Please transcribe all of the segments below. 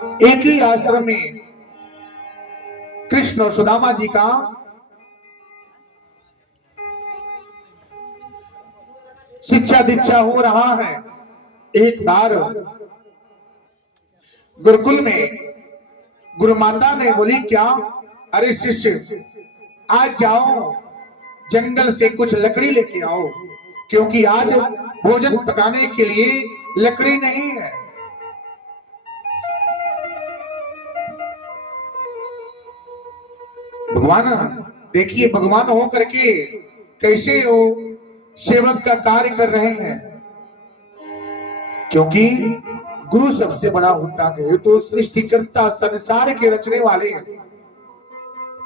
एक ही आश्रम में कृष्ण और सुदामा जी का शिक्षा दीक्षा हो रहा है। एक बार गुरुकुल में गुरु माता ने बोली, क्या? अरे शिष्य, आज जाओ जंगल से कुछ लकड़ी लेके आओ, क्योंकि आज भोजन पकाने के लिए लकड़ी नहीं है। भगवान, देखिए भगवान हो करके कैसे वो सेवक का कार्य कर रहे हैं, क्योंकि गुरु सबसे बड़ा होता है, तो सृष्टिकर्ता संसार के रचने वाले हैं,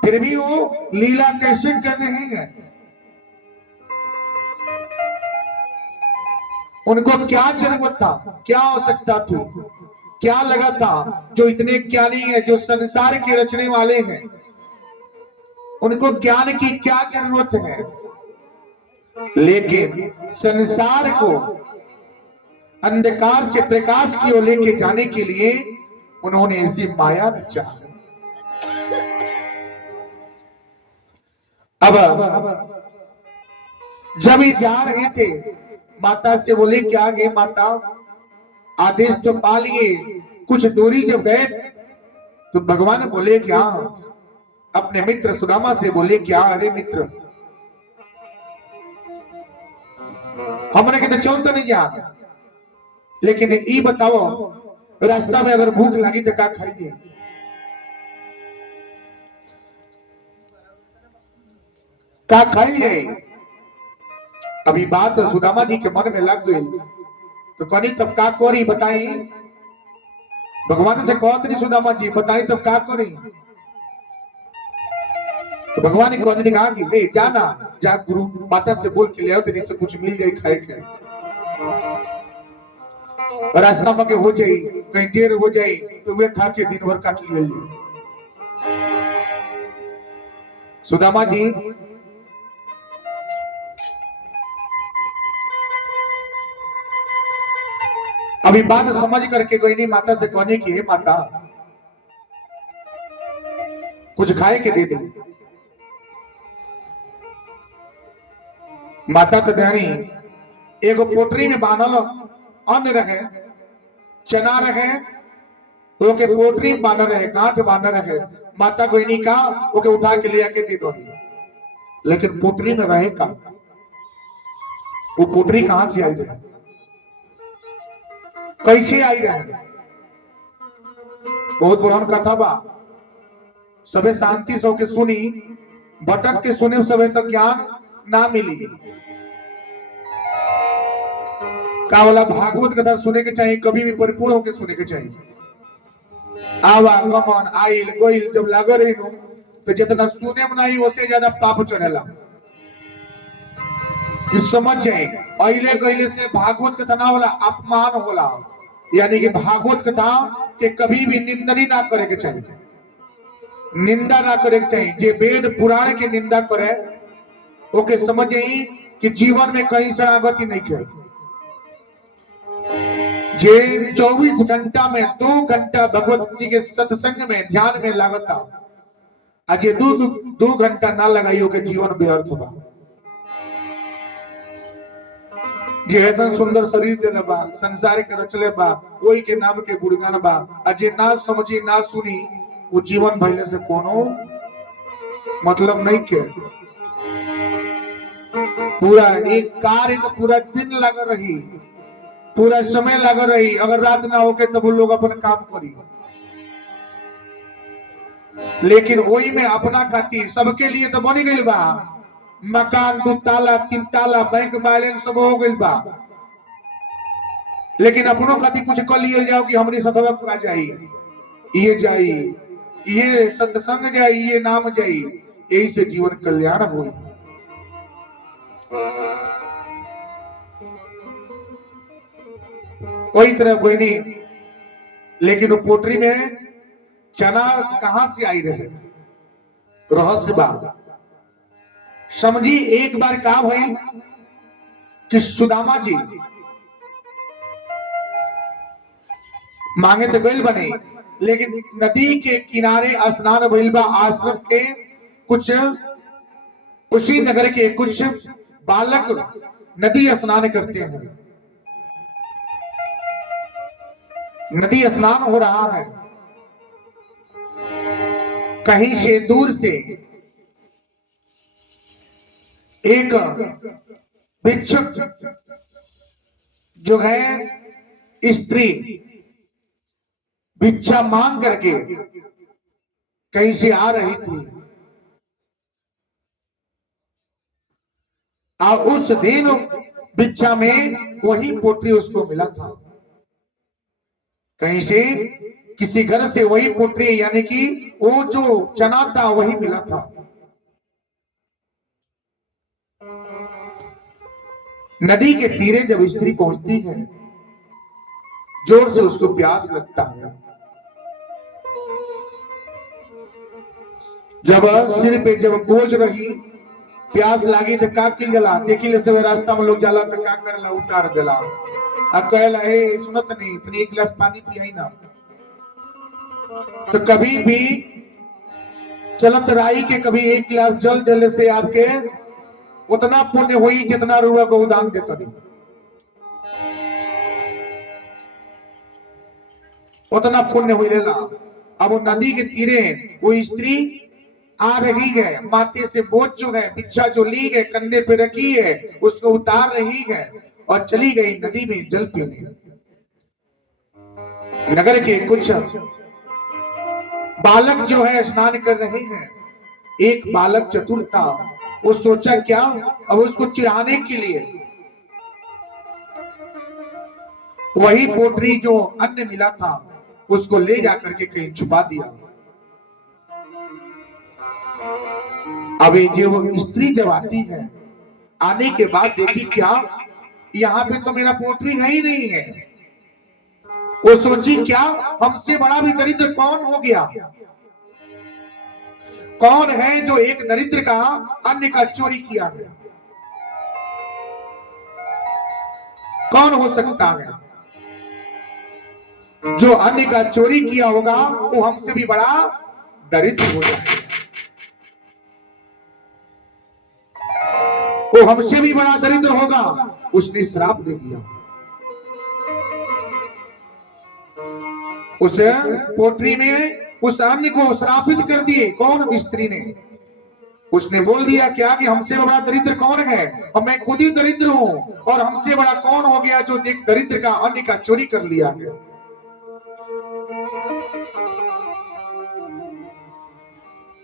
फिर भी वो लीला कैसे कर रहे हैं? उनको क्या जरूरत था, क्या आवश्यकता थी, क्या लगा था? जो इतने ज्ञानी है, जो संसार के रचने वाले हैं, उनको ज्ञान की क्या जरूरत है? लेकिन संसार को अंधकार से प्रकाश की ओर लेके जाने के लिए उन्होंने ऐसी माया रचा। अब जब ये जा रहे थे, माता से बोले, क्या गे माता, आदेश तो पा लिए, कुछ दूरी जब गए तो भगवान बोले, क्या? अपने मित्र सुदामा से बोले, क्या? अरे मित्र, हमने कहते चल तो नहीं जा, लेकिन ये बताओ, रास्ता में अगर भूख लगी तो क्या खाइए? क्या खाइए? अभी बात सुदामा जी के मन में लग गई, तो कनी तब का करी बताई? भगवान से कहते नहीं सुदामा जी, बताई तब का करी? तो भगवान ने कहने कहा कि जाना, जा गुरु माता से बोल के ले आओ, तेरे से कुछ मिल जाए खाए के, रास्ता में के हो जाए, कहीं देर हो जाए तो वे खा के दिन भर काट लिए। सुदामा जी अभी बात समझ करके कोई नहीं, माता से कहने की, माता कुछ खाए के दे दे। माता तो ध्यानी एगो पोटरी में बांधल अन्न रहे, चना रहे, तो के पोटरी में बांधल रहे, गांठ बांधल रहे। माता कोई नहीं कहा, ओके उठा के ले आके दे दो, लेकिन पोटरी में रहे का, वो पोटरी कहां से आई रहे, कैसे आई रहे? बहुत पुरान कथा बा, सबे शांति से होके सुनी, भटक के सुने सबे तो ज्ञान ना मिली। का वाला भागवत कथा सुने के चाहिए, कभी भी परिपूर्ण होकर सुने के चाहिए। आवा गमन आइल गोइल जब लगे रही नो, तो जितना सुने में नहीं उससे ज्यादा पाप चढ़ेला। इस समझ जाए, अइले गइले से भागवत कथा ना होला, अपमान होला। यानी कि भागवत कथा के कभी भी निंदनी ना करे के चाहिए, निंदा ना करे के चाहिए। जे वेद पुराण के निंदा करे, ओके समझ जाई कि जीवन में कहीं शरणागति नहीं करे। जे 24 घंटा में 2 घंटा भगवत जी के सत्संग में ध्यान में लागता, आज ये दो घंटा ना लगाइयो के जीवन व्यर्थ बा। जे ऐसा सुंदर शरीर देले बा, संसार के रचले बा, कोई के नाम के गुणगान बा, अजे ना समझी ना सुनी, वो जीवन भइले से कोनो मतलब नहीं के। पूरा एक कार्य तो पूरा दिन लग रही, पूरा समय लग रही, अगर रात ना होके तब लोग अपन काम करी, लेकिन वही में अपना खातिर सबके लिए तो बनी गई बा, मकान 2 ताला 3 ताला, बैंक बैलेंस सब हो गई बा, लेकिन अपनों खातिर कुछ कर लिए जाओ कि हमारी सतवा का जाई, ये जाई, ये सत्संग जाई, ये नाम जाई, यही से जीवन कल्याण हो। कोई तरह कोई नहीं, लेकिन वो पोटरी में चना कहां से आई रहे, रहस्य बा। समझी एक बार क्या भई कि सुदामा जी मांगे तो गइल बने, लेकिन नदी के किनारे स्नान भइल बा। आश्रम के कुछ उसी नगर के कुछ बालक नदी स्नान करते हैं। नदी स्नान हो रहा है। कहीं से दूर से एक भिक्षुक जो है स्त्री भिक्षा मांग करके कहीं से आ रही थी। और उस दिन भिक्षा में वही पोटली उसको मिला था। कहीं से किसी घर से वही पोटली यानी कि वो जो चना था वही मिला था। नदी के तीरे जब स्त्री पहुंचती है, जोर से उसको प्यास लगता है। जब सिर पे जब बोझ रही प्यास लागी तो का किल जला देखी ले सब रास्ता में लोग जाला तो का करला उतार देला। अब कहला हे सुनत नहीं इतनी एक गिलास पानी पियाई ना। तो कभी भी चलत राई के कभी एक गिलास जल देने से आपके उतना पुण्य हुई जितना रुआ को उदान देता नहीं, उतना पुण्य हुई लेला। अब वो नदी के तीरे वो स्त्री आ रही है, माथे से बोझ जो है भिक्षा जो ली है कंधे पे रखी है उसको उतार रही है और चली गई नदी में जल पीने। नगर के कुछ बालक जो है स्नान कर रहे हैं। एक बालक चतुर था, वो सोचा क्या अब उसको चिढ़ाने के लिए वही पोटरी जो अन्न मिला था उसको ले जाकर के कहीं छुपा दिया। अब जो स्त्री जब आती है, आने के बाद देखी क्या यहाँ पे तो मेरा पोटरी है ही नहीं है। वो सोची क्या हमसे बड़ा भी दरिद्र कौन हो गया, कौन है जो एक दरिद्र का अन्न का चोरी किया है, कौन हो सकता है जो अन्न का चोरी किया होगा वो हमसे भी बड़ा दरिद्र हो जाएगा, वो हमसे भी बड़ा दरिद्र होगा। उसने श्राप दे दिया। उस पोटरी में उस अन्न को श्रापित कर दिए। कौन? स्त्री ने। उसने बोल दिया क्या कि हमसे बड़ा दरिद्र कौन है, और मैं खुद ही दरिद्र हूं और हमसे बड़ा कौन हो गया जो देख दरिद्र का अन्न का चोरी कर लिया है।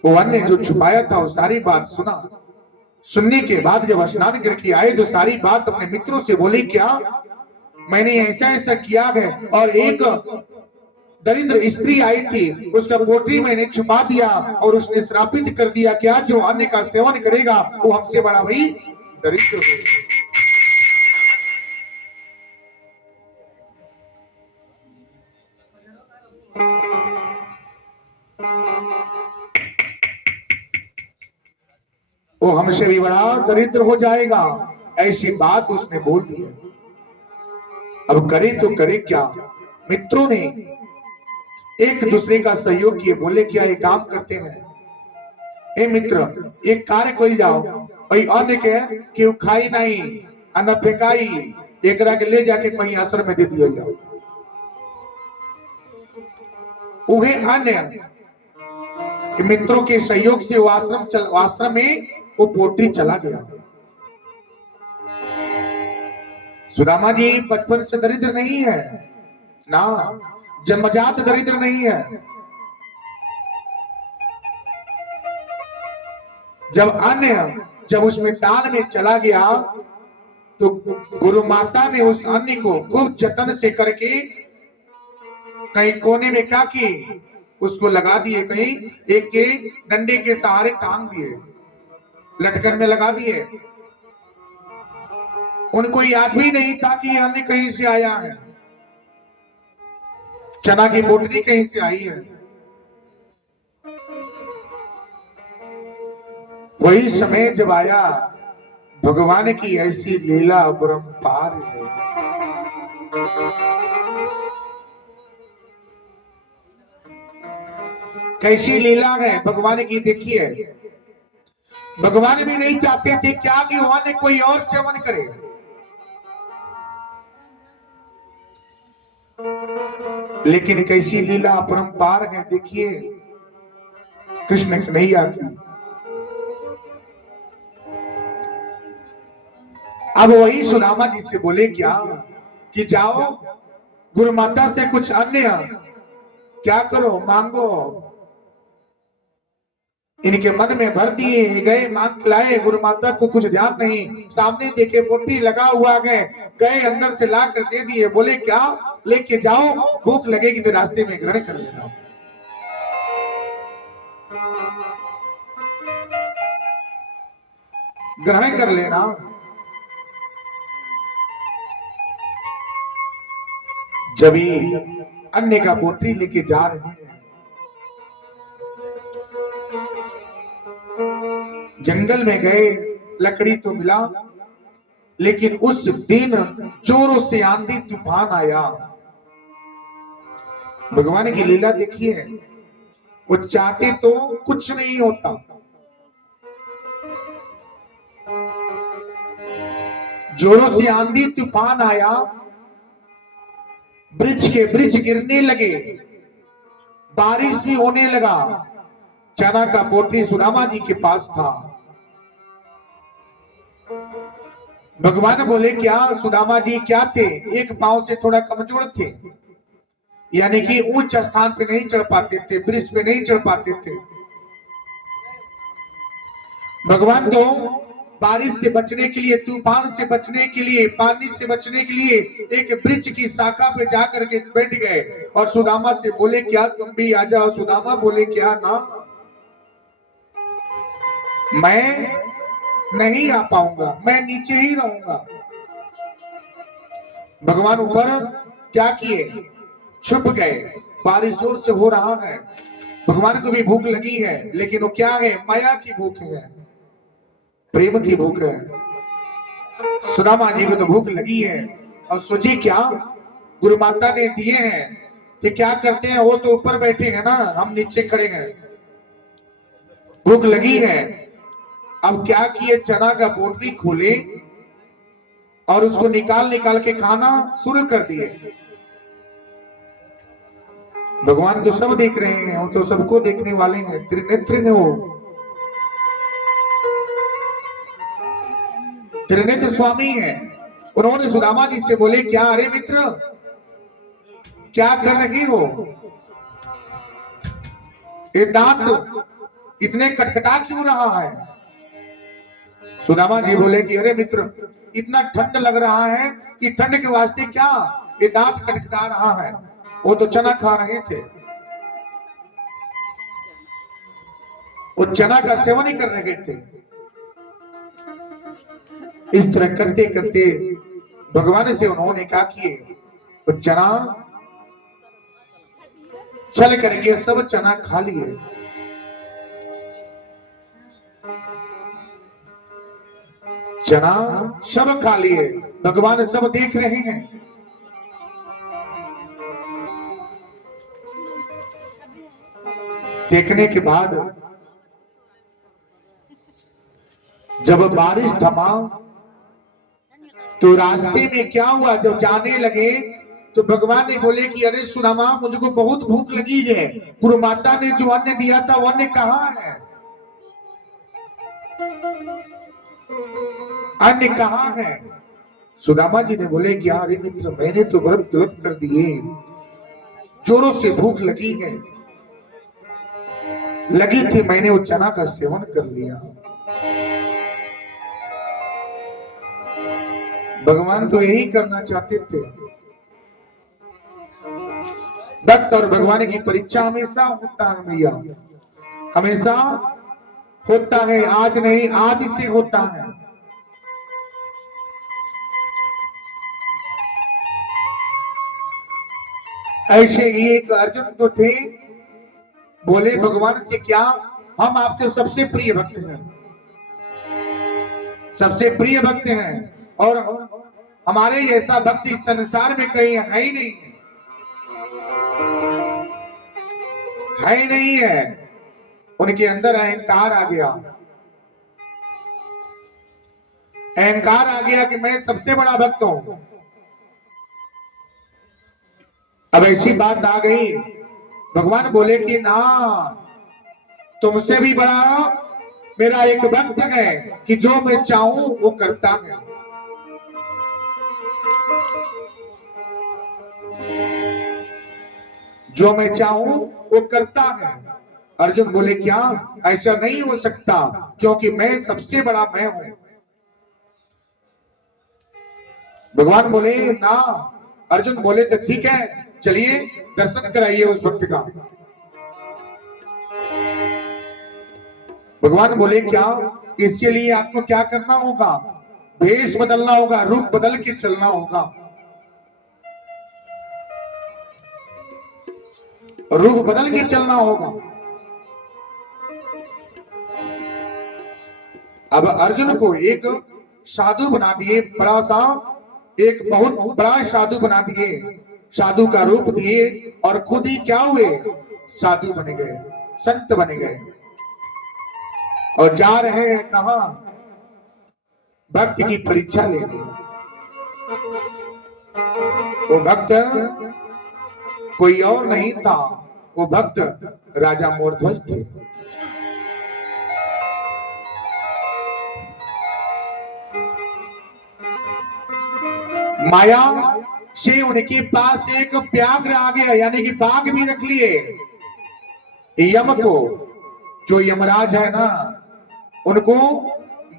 वो अन्न जो छुपाया था वो सारी बात सुना। सुनने के बाद जब स्नान करके आए तो सारी बात अपने मित्रों से बोले क्या मैंने ऐसा ऐसा किया है और एक दरिद्र स्त्री आई थी उसका पोटरी मैंने छुपा दिया और उसने श्रापित कर दिया क्या जो अन्न का सेवन करेगा वो हमसे बड़ा भाई दरिद्र होगा। वो हमसे भी बड़ा दरिद्र हो जाएगा, ऐसी बात उसने बोल दी। अब करे तो करे क्या। मित्रों ने एक दूसरे का सहयोग किए, बोले क्या एक काम करते हैं, ए मित्र एक कार्य कोई जाओ भाई अन्न के क्यों खाई नहीं अन्न फेंकाई एक के ले जाके कहीं आश्रम में दे दिया जाओ। उहे अन्न मित्रों के सहयोग से वो आश्रम में वो पोटरी चला गया। सुदामा जी बचपन से दरिद्र नहीं है ना, जन्मजात दरिद्र नहीं है। जब उसमें दान में चला गया तो गुरु माता ने उस अन्न को खूब जतन से करके कहीं कोने में क्या किए उसको लगा दिए, कहीं एक के डंडे के सहारे टांग दिए, लटकन में लगा दिए। उनको याद भी नहीं था कि अन्न कहीं से आया है, चना की पोटली कहीं से आई है। वही समय जब आया भगवान की ऐसी लीला परंपार है। कैसी लीला है भगवान की, देखिए भगवान भी नहीं चाहते थे क्या कि वहां ने कोई और सेवन करे, लेकिन कैसी लीला अपरंपार है। देखिए कृष्ण कन्हैया की। अब वही सुदामा जी से बोले क्या कि जाओ गुरु माता से कुछ अन्य क्या करो, मांगो। इनके मन में भर दिए, गए मांग लाए, गुरु माता को कुछ ध्यान नहीं, सामने देखे पोटी लगा हुआ गए, गए अंदर से ला कर दे दिए, बोले क्या लेके जाओ, भूख लगेगी तो रास्ते में ग्रहण कर लेना। ग्रहण कर लेना। जब अन्य का पोटली लेके जा रहे हैं, जंगल में गए, लकड़ी तो मिला, लेकिन उस दिन जोरों से आंधी तूफान आया। भगवान की लीला देखिए, वो चाहते तो कुछ नहीं होता, जोरों से आंधी तूफान आया, ब्रिज के ब्रिज गिरने लगे, बारिश भी होने लगा। चना का पोटली सुदामा जी के पास था। भगवान बोले क्या सुदामा जी क्या थे, एक पांव से थोड़ा कमजोर थे, यानी कि उच्च स्थान पे नहीं चढ़ पाते थे, ब्रिज पे नहीं चढ़ पाते थे। भगवान तो बारिश से बचने के लिए, तूफान से बचने के लिए, पानी से बचने के लिए एक वृक्ष की शाखा पे जाकर के बैठ गए और सुदामा से बोले क्या तुम भी आ जाओ। सुदामा बोले क्या ना, मैं नहीं आ पाऊंगा, मैं नीचे ही रहूंगा। भगवान ऊपर क्या किए, छुप गए। बारिश जोर से हो रहा है, भगवान को भी भूख लगी है, लेकिन वो क्या है, माया की भूख है, प्रेम की भूख है। सुदामा जी को तो भूख लगी है और सोची क्या गुरु माता ने दिए हैं कि क्या करते हैं, वो तो ऊपर बैठे हैं ना, हम नीचे खड़े हैं, भूख लगी है। अब क्या किए, चना का पोटली खोले और उसको निकाल निकाल के खाना शुरू कर दिए। भगवान तो सब देख रहे हैं, वो तो सबको देखने वाले हैं, त्रिनेत्र है वो, त्रिनेत्र स्वामी है। उन्होंने सुदामा जी से बोले क्या, अरे मित्र क्या कर रही हो, ये दांत इतने कटकटा क्यों रहा है। सुदामा जी बोले कि अरे मित्र इतना ठंड लग रहा है कि ठंड के वास्ते क्या ये दांत कटकटा रहा है। वो तो चना खा रहे थे, वो चना का सेवन ही कर रहे थे। इस तरह करते करते भगवान से उन्होंने क्या किए, वो चना चल करके सब चना खा लिए। चना सब खा लिए, भगवान सब देख रहे हैं। देखने के बाद जब बारिश थमा तो रास्ते में क्या हुआ, जब जाने लगे तो भगवान ने बोले कि अरे सुदामा मुझको बहुत भूख लगी है, गुरु माता ने जो अन्न दिया था वो अन्न कहाँ है, अन्न कहाँ है। सुदामा जी ने बोले कि अरे मित्र मैंने तो व्रत गलत कर दिए, जोरों से भूख लगी है, लगी थी, मैंने वो चना का सेवन कर लिया। भगवान तो यही करना चाहते थे। भक्त और भगवान की परीक्षा हमेशा होता है भैया, हमेशा होता है, आज नहीं आज से होता है। ऐसे ही एक अर्जुन तो थे, बोले भगवान से क्या, हम आपके सबसे प्रिय भक्त हैं, सबसे प्रिय भक्त हैं, और हमारे जैसा भक्त इस संसार में कहीं है ही नहीं, है ही नहीं है। उनके अंदर अहंकार आ गया, अहंकार आ गया कि मैं सबसे बड़ा भक्त हूं। अब ऐसी बात आ गई, भगवान बोले कि ना, तुमसे भी बड़ा मेरा एक भक्त है कि जो मैं चाहूं वो करता है। जो मैं चाहूं वो करता है। अर्जुन बोले क्या, ऐसा नहीं हो सकता, क्योंकि मैं सबसे बड़ा मैं हूं। भगवान बोले ना। अर्जुन बोले तो ठीक है, चलिए दर्शन कराइए उस भक्त का। भगवान बोले क्या, इसके लिए आपको क्या करना होगा, वेश बदलना होगा, रूप बदल के चलना होगा। रूप बदल के चलना होगा। अब अर्जुन को एक साधु बना दिए, बड़ा सा, एक बहुत बड़ा साधु बना दिए, साधु का रूप दिए, और खुद ही क्या हुए, साधु बने गए, संत बने गए। और जा रहे हैं कहां, भक्त की परीक्षा लेने। वो भक्त कोई और नहीं था, वो भक्त राजा मोरध्वज थे। माया से उनके पास एक व्याघ्र आ गया, यानी कि बाघ भी रख लिए। यम को, जो यमराज है ना, उनको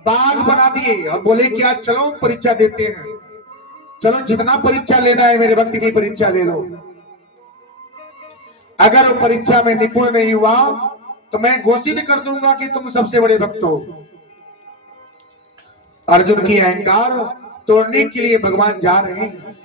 बाघ बना दिए और बोले क्या, चलो परीक्षा देते हैं, चलो जितना परीक्षा लेना है मेरे भक्त की परीक्षा दे दो। अगर वो परीक्षा में निपुण नहीं हुआ तो मैं घोषित कर दूंगा कि तुम सबसे बड़े भक्त हो। अर्जुन की अहंकार तोड़ने के लिए भगवान जा रहे हैं।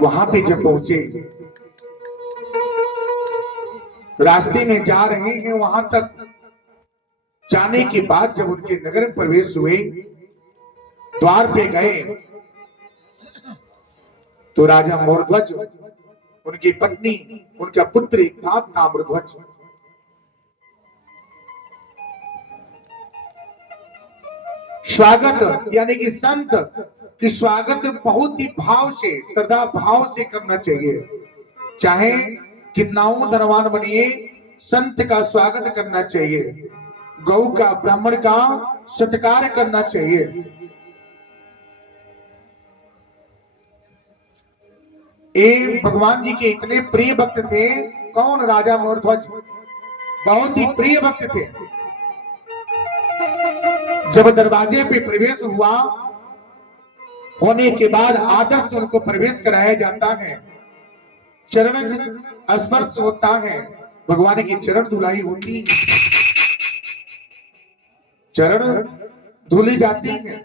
वहां पे जब पहुंचे, रास्ते में जा रहे हैं, वहां तक जाने के बाद जब उनके नगर में प्रवेश हुए, द्वार पे गए, तो राजा मोरध्वज, उनकी पत्नी, उनका पुत्र एक था ताम्रध्वज। स्वागत यानी कि संत कि स्वागत बहुत ही भाव से, श्रद्धा भाव से करना चाहिए। चाहे कितना धनवान बनिए, संत का स्वागत करना चाहिए, गौ का, ब्राह्मण का सत्कार करना चाहिए। ये भगवान जी के इतने प्रिय भक्त थे। कौन, राजा मोरध्वज, बहुत ही प्रिय भक्त थे। जब दरवाजे पे प्रवेश हुआ, होने के बाद आदर से उनको प्रवेश कराया जाता है, चरण स्पर्श होता है, भगवान की चरण धुलाई होती, चरण धुली जाती है।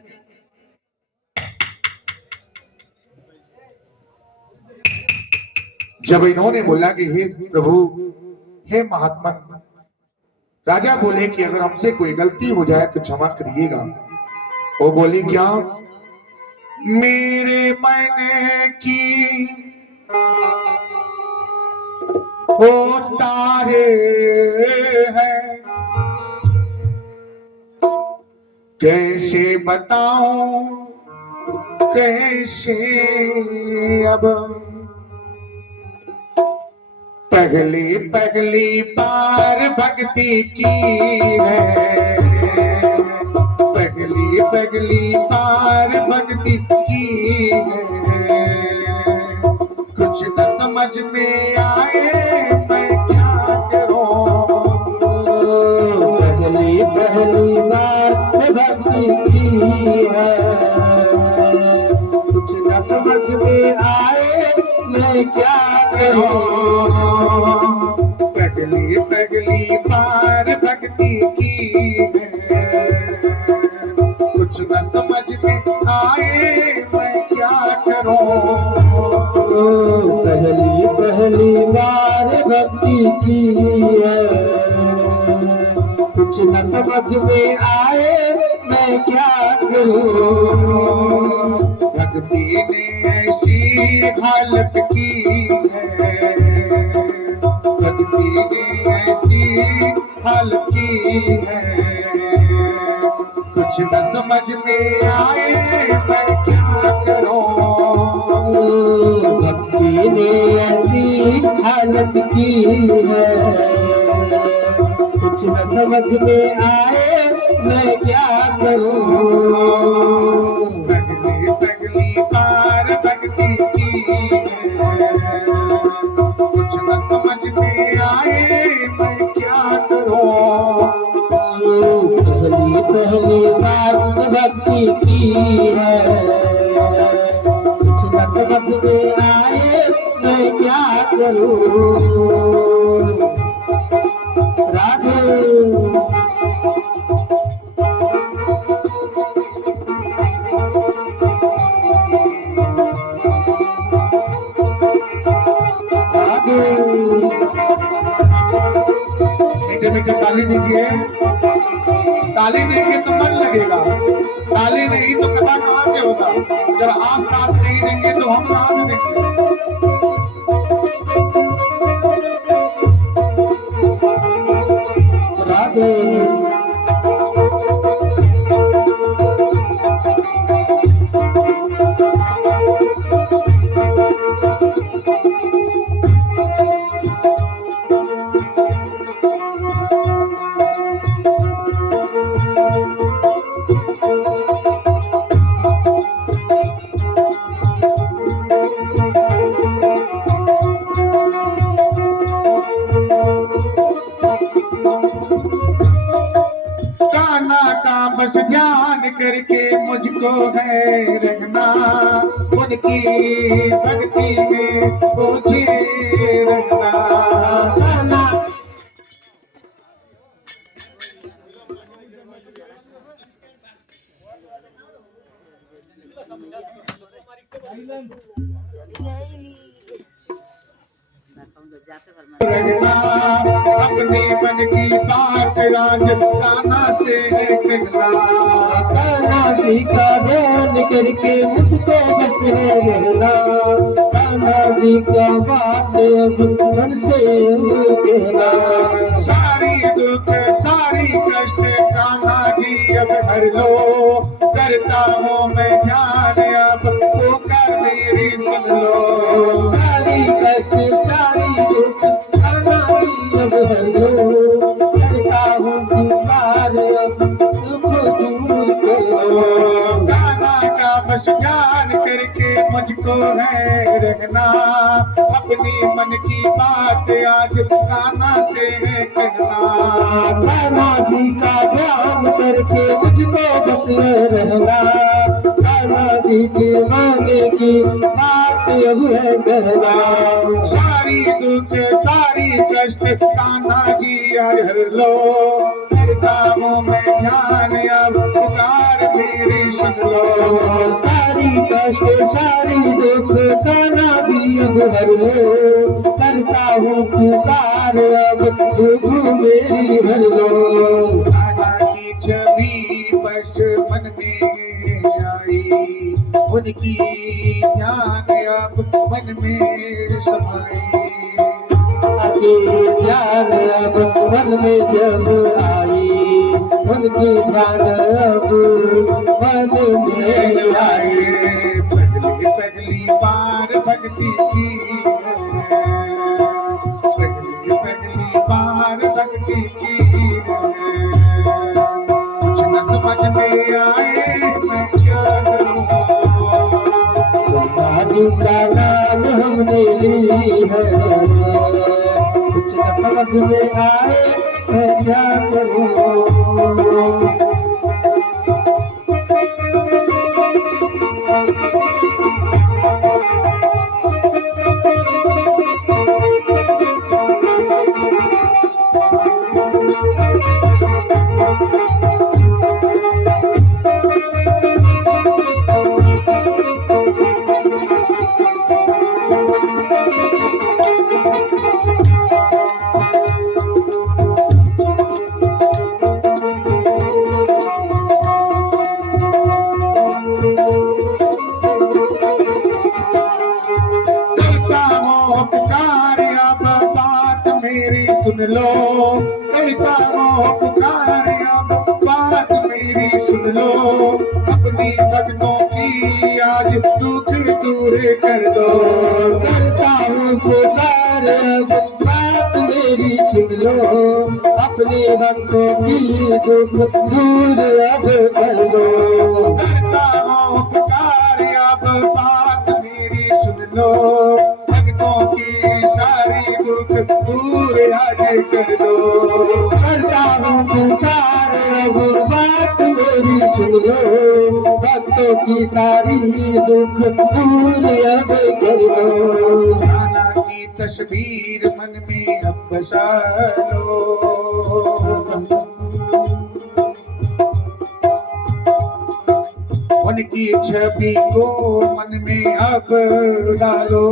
जब इन्होंने बोला कि हे प्रभु, हे महात्मा, राजा बोले कि अगर हमसे कोई गलती हो जाए तो क्षमा करिएगा। वो बोली क्या, मेरे मैंने की वो तारे हैं, कैसे बताऊं, कैसे अब पहली पहली बार भक्ति की है, पहली पहली बार भक्ति की है, कुछ न समझ में आए मैं क्या करूं, पहली पहली बार भक्ति की है, कुछ न समझ में आए मैं क्या करूं, पहली पहली बार भक्ति की है, कुछ न समझ में आए मैं क्या करूं, पहली पहली बार भक्ति की है, कुछ न समझ में आए मैं क्या करूं। भक्ति ने ऐसी हालत की है, भक्ति ने ऐसी हालत की है, कुछ न समझ में आए मैं क्या करूं। भक्ति ने ऐसी हालत की है, कुछ न समझ में आए मैं क्या करूं। पगली पगली बार भक्ति की है, कुछ न समझ में आए मैं क्या करूं। पहली पहली बार भक्ति की है, कुछ न समझ में आए मैं क्या करूं। राधे मीठे मीठे ताली दीजिए, ताली देंगे तो मन लगेगा, ताली नहीं तो कथा कहाँ से होगा। जब आप साथ नहीं देंगे तो हम कहाँ से देंगे। राधे कान्हा का बस ध्यान करके मुझको है रहना, उनकी भक्ति में मुझे रहना। रहना अपने मन की बात राज कान्हा से कहना। कान्हा जी का ध्यान करके मुझको बस रहना। कान्हा जी का बात अब मन से कहना। सारी दुख सारी कष्ट कान्हा जी अब हर लो, करता हूँ मैं ध्यान अब पुकार मेरी सुन लो। सारी कष्ट सारी दुख कान्हा जी अब हर लो, करता हूँ पुकार अब दुख दूर करो। कान्हा का बस ध्यान करके मुझको है रहना, अपनी मन की बात आज कान्हा से है कहना। कान्हा जी का ध्यान करके मुझको बस रहना। कान्हा जी के मांगे की बात अब है कहना। सारी दुख सारी कष्ट कान्हा जी हर लो, करता हूँ मैं ध्यान अब पुकार मेरी सुन लो। सारी कष्ट सारी दुख कान्हा जी अब हर लो, करता हूँ पुकार अब दुख मेरी हर लो। कान्हा की छवि बस मन में आई, उनकी ध्यान अब मन में समाई। उनकी ध्यान अब मन में जब आई, उनकी ध्यान अब मन में आई। पगली पगली बार भक्ति की है, पगली पगली बार भक्ति की है, कुछ न समझ में आए मैं क्या करूं। कान्हा का नाम हमने ली है, कुछ न समझ में आए मैं क्या करूं। भक्तों की दुख दूर अब कर दो। करता हूँ पुकार अब बात मेरी सुन लो, भक्तों की सारी दुख दूर आज कर दो। करता हूँ पुकार अब बात मेरी सुन लो, भक्तों की सारी दुख दूर अब कर दो। नाना की तस्वीर मन में अब बसा लो, उनकी छवि को मन में अब डालो।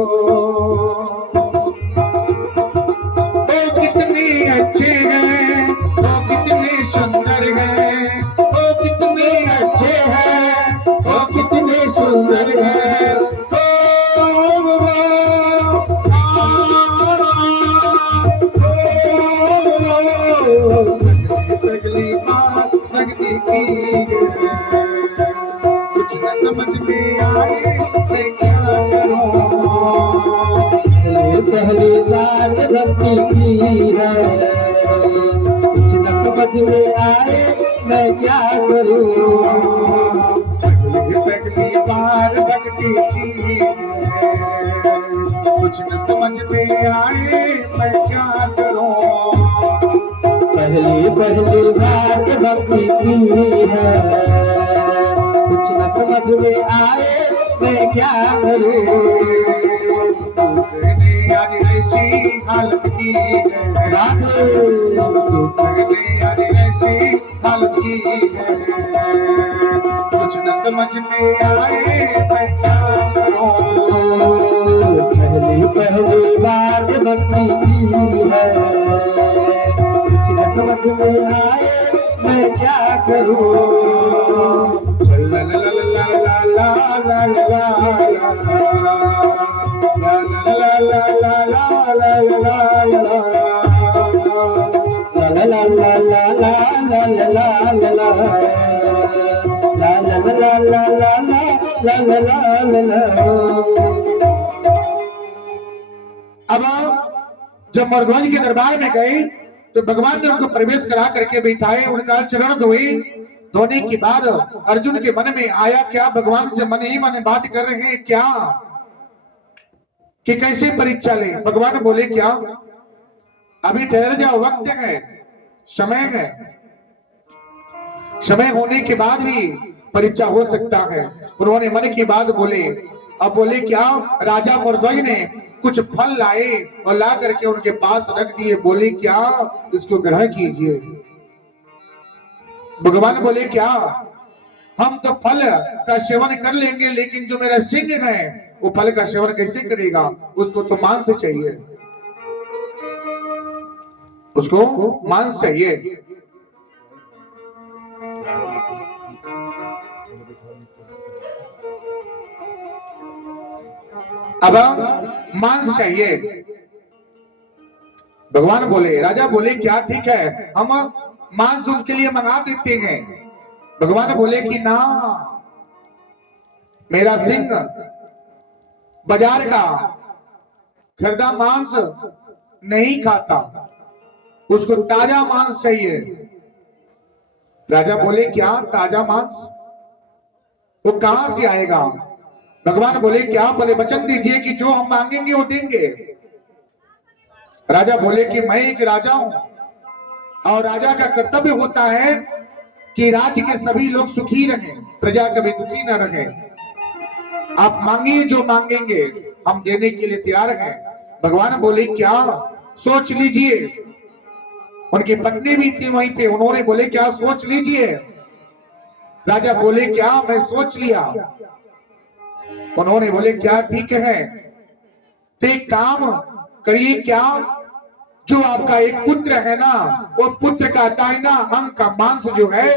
वो कितने अच्छे हैं, वो कितने सुंदर हैं, वो कितने अच्छे हैं, वो कितने सुंदर हैं। पगली बात लगती की कुछ न समझ में आए मैं क्या करूं। पहली बार भक्ति की है, कुछ न समझ में आए मैं क्या करूं। पहली बार भक्ति की है, कुछ न समझ में आए मैं क्या करूं। पहली बार भक्ति की है, कुछ न समझ में आए मैं क्या करूं। आज ऐसी हालत की है, आज ऐसी हालत की है, कुछ न समझ में आए मैं क्या करूं। पहली बार भक्ति की है, कुछ न समझ में आए मैं क्या करूं। ला ला ला ला ला ला ला ला अब जब मरध्वज के दरबार में गए तो भगवान ने उनको प्रवेश करा करके बिठाए, उनका चरण धोए। धोने के बाद अर्जुन के मन में आया क्या, भगवान से मन ही मन बात कर रहे हैं क्या कि कैसे परीक्षा ले। भगवान बोले क्या, अभी ठहर जाओ, वक्त है, समय है, समय होने के बाद भी परीक्षा हो सकता है। उन्होंने मन की बात बोले। अब बोले क्या, राजा मरध्वज ने कुछ फल लाए और ला करके उनके पास रख दिए। बोले क्या, इसको ग्रहण कीजिए। भगवान बोले क्या, हम तो फल का सेवन कर लेंगे, लेकिन जो मेरा सिंह है वो फल का सेवन कैसे करेगा, उसको तो मांस चाहिए, उसको मांस चाहिए। अब मांस चाहिए। भगवान बोले, राजा बोले क्या, ठीक है, हम मांस उनके लिए मंगा देते हैं। भगवान बोले कि ना, मेरा सिंह बाजार का खरीदा मांस नहीं खाता, उसको ताजा मांस चाहिए। राजा बोले क्या, ताजा मांस वो कहां से आएगा। भगवान बोले क्या, बोले वचन दीजिए कि जो हम मांगेंगे वो देंगे। राजा बोले कि मैं एक राजा हूं और राजा का कर्तव्य होता है कि राज्य के सभी लोग सुखी रहें, प्रजा कभी दुखी न रहे। आप मांगिए, जो मांगेंगे हम देने के लिए तैयार हैं। भगवान बोले क्या, सोच लीजिए। उनकी पत्नी भी थी वहीं पे, उन्होंने बोले क्या, सोच लीजिए। राजा बोले क्या, मैं सोच लिया। उन्होंने बोले क्या, ठीक है, तो एक काम करिए क्या, जो आपका एक पुत्र है ना, वो पुत्र का दाहिना अंग का मांस जो है